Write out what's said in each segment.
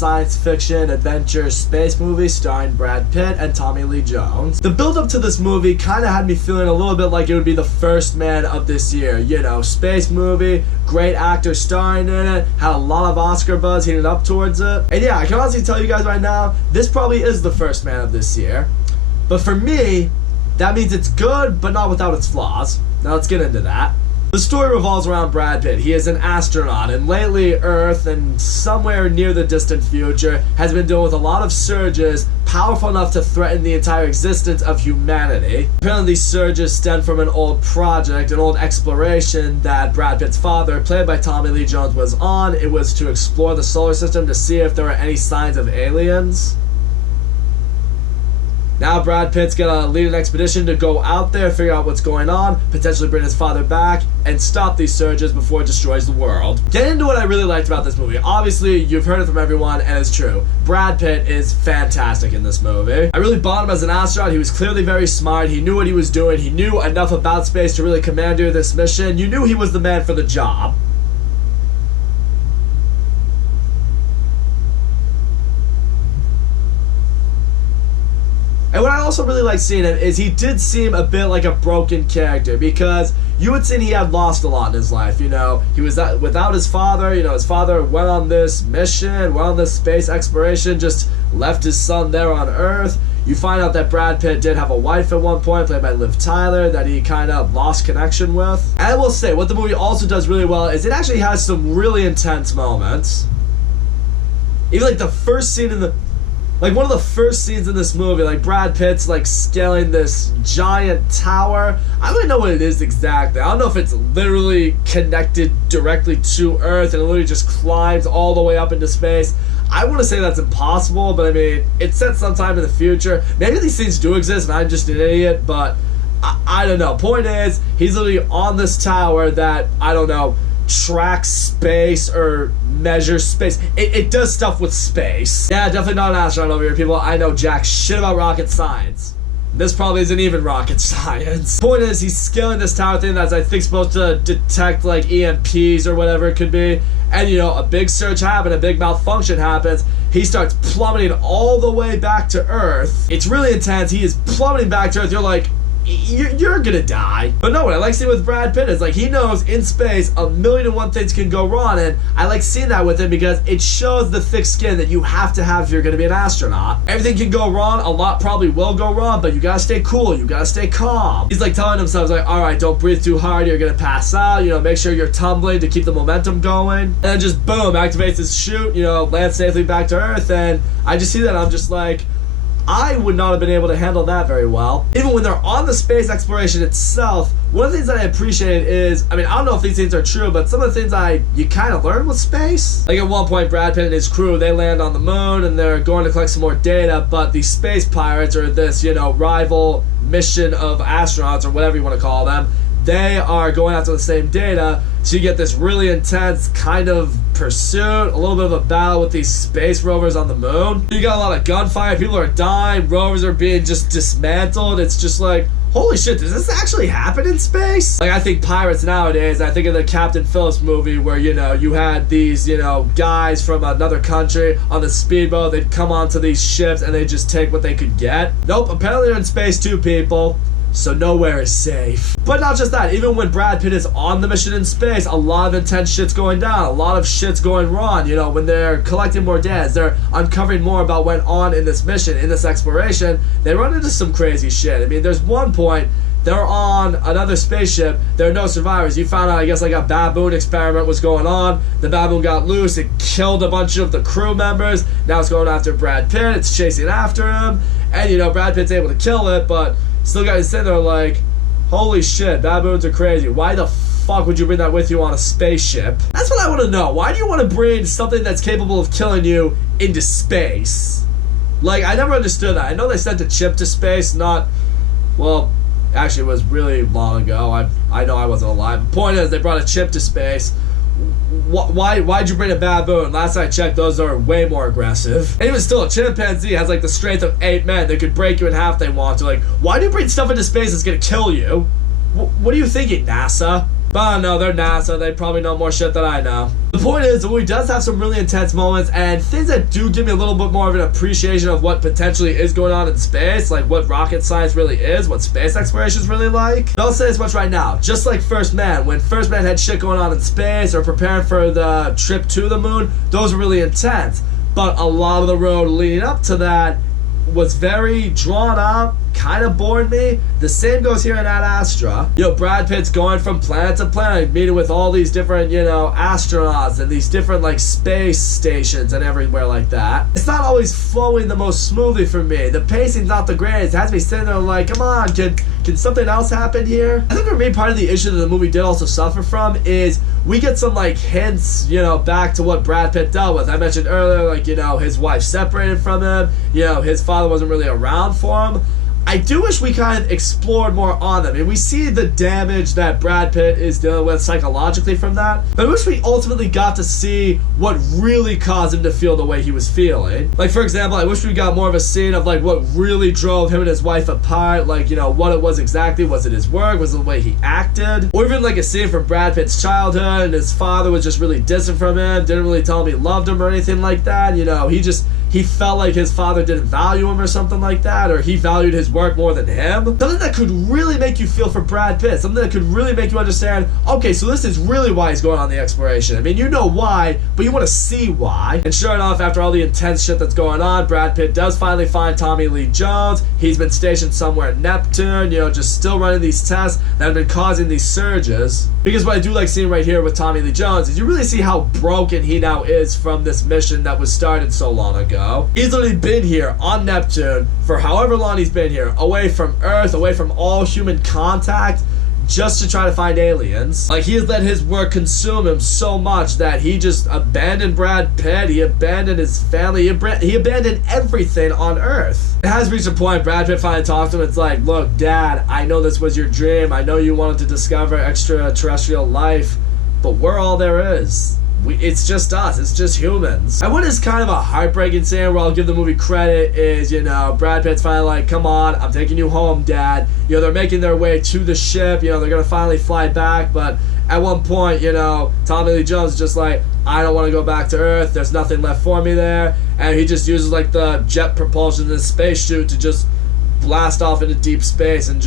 science fiction adventure space movie starring Brad Pitt and Tommy Lee Jones. The build-up to this movie kind of had me feeling a little bit like it would be the first man of this year. You know, space movie, great actor starring in it, had a lot of Oscar buzz heating up towards it. And yeah, I can honestly tell you guys right now, this probably is the first man of this year. But for me, that means it's good, but not without its flaws. Now let's get into that. The story revolves around Brad Pitt. He is an astronaut, and lately Earth, and somewhere near the distant future, has been dealing with a lot of surges powerful enough to threaten the entire existence of humanity. Apparently these surges stem from an old project, an old exploration that Brad Pitt's father, played by Tommy Lee Jones, was on. It was to explore the solar system to see if there were any signs of aliens. Now Brad Pitt's gonna lead an expedition to go out there, figure out what's going on, potentially bring his father back, and stop these surges before it destroys the world. Getting into what I really liked about this movie. Obviously, you've heard it from everyone, and it's true. Brad Pitt is fantastic in this movie. I really bought him as an astronaut. He was clearly very smart. He knew what he was doing. He knew enough about space to really commandeer this mission. You knew he was the man for the job. And what I also really like seeing him is he did seem a bit like a broken character, because you would say he had lost a lot in his life. You know, he was without his father. You know, his father went on this mission, went on this space exploration, just left his son there on Earth. You find out that Brad Pitt did have a wife at one point, played by Liv Tyler, that he kind of lost connection with. And I will say, what the movie also does really well is it actually has some really intense moments. Even like the first scene in the... Like, one of the first scenes in this movie, like, Brad Pitt's, like, scaling this giant tower. I don't really know what it is exactly. I don't know if it's literally connected directly to Earth and it literally just climbs all the way up into space. I want to say that's impossible, but I mean, it's set sometime in the future. Maybe these things do exist and I'm just an idiot, but I don't know. Point is, he's literally on this tower that, I don't know, tracks space or measures space. It does stuff with space. Yeah, definitely not an astronaut over here, people. I know jack shit about rocket science. This probably isn't even rocket science. Point is, he's scaling this tower thing that's, I think, supposed to detect, like, EMPs or whatever it could be. And, you know, a big surge happens, a big malfunction happens. He starts plummeting all the way back to Earth. It's really intense. He is plummeting back to Earth. You're like, you're gonna die. But no, what I like seeing with Brad Pitt is, like, he knows in space 1,000,001 things can go wrong, and I like seeing that with him because it shows the thick skin that you have to have if you're gonna be an astronaut. Everything can go wrong, a lot probably will go wrong, but you gotta stay cool, you gotta stay calm. He's like telling himself, like, alright, don't breathe too hard, you're gonna pass out, you know, make sure you're tumbling to keep the momentum going, and then just boom, activates his chute, you know, lands safely back to Earth. And I just see that, I'm just like, I would not have been able to handle that very well. Even when they're on the space exploration itself, one of the things that I appreciate is, I mean, I don't know if these things are true, but some of the things you kind of learn with space. Like at one point, Brad Pitt and his crew, they land on the moon and they're going to collect some more data, but the space pirates, or this, you know, rival mission of astronauts, or whatever you want to call them, they are going after the same data, so you get this really intense kind of pursuit, a little bit of a battle with these space rovers on the moon. You got a lot of gunfire, people are dying, rovers are being just dismantled. It's just like, holy shit, does this actually happen in space? Like, I think pirates nowadays, I think of the Captain Phillips movie where, you know, you had these, you know, guys from another country on the speedboat, they'd come onto these ships and they'd just take what they could get. Nope, apparently they're in space too, people. So nowhere is safe. But not just that, even when Brad Pitt is on the mission in space, a lot of intense shit's going down, a lot of shit's going wrong. You know, when they're collecting more data, they're uncovering more about what went on in this mission, in this exploration, they run into some crazy shit. I mean, there's one point, they're on another spaceship, there are no survivors. You found out, I guess, like a baboon experiment was going on, the baboon got loose, it killed a bunch of the crew members, now it's going after Brad Pitt, it's chasing after him, and, you know, Brad Pitt's able to kill it, but still got to sit there like, holy shit, baboons are crazy. Why the fuck would you bring that with you on a spaceship? That's what I want to know. Why do you want to bring something that's capable of killing you into space? Like, I never understood that. I know they sent a chip to space, not, well, actually it was really long ago. I know I wasn't alive. The point is, they brought a chip to space. Why'd you bring a baboon? Last I checked, those are way more aggressive. And even still, a chimpanzee has like the strength of 8 men. They could break you in half if they want to. Like, why do you bring stuff into space that's gonna kill you? What are you thinking, NASA? But I don't know, they're NASA, they probably know more shit than I know. The point is, the movie does have some really intense moments and things that do give me a little bit more of an appreciation of what potentially is going on in space, like what rocket science really is, what space exploration is really like. But I'll say this much right now, just like First Man, when First Man had shit going on in space or preparing for the trip to the moon, those were really intense. But a lot of the road leading up to that was very drawn out, kind of bored me. The same goes here in Ad Astra. Brad Pitt's going from planet to planet, meeting with all these different, astronauts and these different, like, space stations and everywhere like that. It's not always flowing the most smoothly for me. The pacing's not the greatest. It has me sitting there like, come on, can something else happen here? I think for me, part of the issue that the movie did also suffer from is we get some, like, hints, back to what Brad Pitt dealt with. I mentioned earlier, like, his wife separated from him. His father wasn't really around for him. I do wish we kind of explored more on them. And we see the damage that Brad Pitt is dealing with psychologically from that. But I wish we ultimately got to see what really caused him to feel the way he was feeling. Like, for example, I wish we got more of a scene of, like, what really drove him and his wife apart. Like, what it was exactly. Was it his work? Was it the way he acted? Or even, like, a scene from Brad Pitt's childhood and his father was just really distant from him. Didn't really tell him he loved him or anything like that. He felt like his father didn't value him or something like that, or he valued his work more than him. Something that could really make you feel for Brad Pitt. Something that could really make you understand, okay, so this is really why he's going on the exploration. I mean, you know why, but you want to see why. And sure enough, after all the intense shit that's going on, Brad Pitt does finally find Tommy Lee Jones. He's been stationed somewhere at Neptune, just still running these tests that have been causing these surges. Because what I do like seeing right here with Tommy Lee Jones is you really see how broken he now is from this mission that was started so long ago. He's literally been here on Neptune for however long he's been here, away from Earth, away from all human contact, just to try to find aliens. Like, he has let his work consume him so much that he just abandoned Brad Pitt, he abandoned his family, he abandoned everything on Earth. It has reached a point, Brad Pitt finally talked to him, it's like, look, Dad, I know this was your dream, I know you wanted to discover extraterrestrial life, but we're all there is. It's just us. It's just humans. And what is kind of a heartbreaking scene where I'll give the movie credit is, Brad Pitt's finally like, come on, I'm taking you home, Dad. They're making their way to the ship. They're going to finally fly back. But at one point, Tommy Lee Jones is just like, I don't want to go back to Earth. There's nothing left for me there. And he just uses, like, the jet propulsion in his space chute to just blast off into deep space and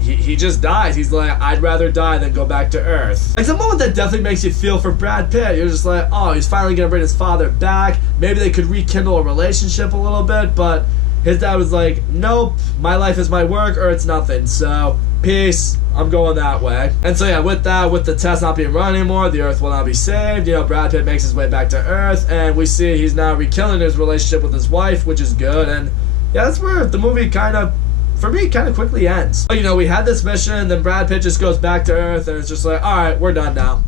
he just dies. He's like, I'd rather die than go back to Earth. Like, the moment that definitely makes you feel for Brad Pitt. You're just like, oh, he's finally gonna bring his father back. Maybe they could rekindle a relationship a little bit, but his dad was like, nope, my life is my work or it's nothing. So, peace. I'm going that way. And so yeah, with the test not being run anymore, the Earth will now be saved. Brad Pitt makes his way back to Earth, and we see he's now rekindling his relationship with his wife, which is good. And yeah, that's where the movie for me, kind of quickly ends. But, we had this mission, then Brad Pitt just goes back to Earth, and it's just like, alright, we're done now.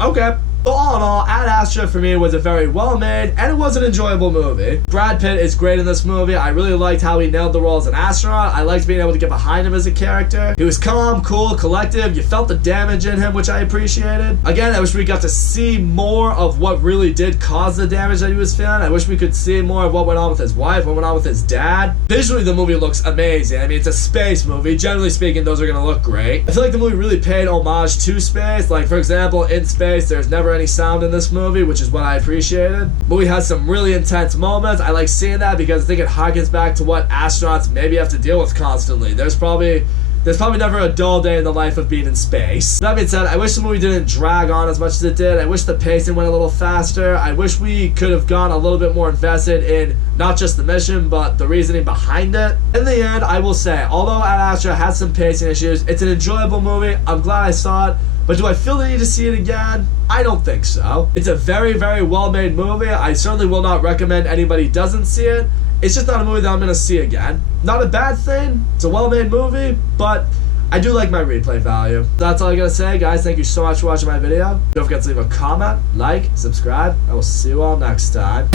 Okay. So all in all, Ad Astra for me was a very well-made, and it was an enjoyable movie. Brad Pitt is great in this movie. I really liked how he nailed the role as an astronaut. I liked being able to get behind him as a character. He was calm, cool, collective. You felt the damage in him, which I appreciated. Again, I wish we got to see more of what really did cause the damage that he was feeling. I wish we could see more of what went on with his wife, what went on with his dad. Visually, the movie looks amazing. I mean, it's a space movie. Generally speaking, those are going to look great. I feel like the movie really paid homage to space. Like, for example, in space, there's never any sound in this movie, which is what I appreciated. The movie has some really intense moments. I like seeing that because I think it harkens back to what astronauts maybe have to deal with constantly. There's probably never a dull day in the life of being in space. That being said, I wish the movie didn't drag on as much as it did. I wish the pacing went a little faster. I wish we could have gone a little bit more invested in not just the mission, but the reasoning behind it. In the end, I will say, although Ad Astra has some pacing issues, it's an enjoyable movie. I'm glad I saw it. But do I feel the need to see it again? I don't think so. It's a very, very well-made movie. I certainly will not recommend anybody doesn't see it. It's just not a movie that I'm going to see again. Not a bad thing. It's a well-made movie, but I do like my replay value. That's all I gotta say, guys. Thank you so much for watching my video. Don't forget to leave a comment, like, subscribe. I will see you all next time.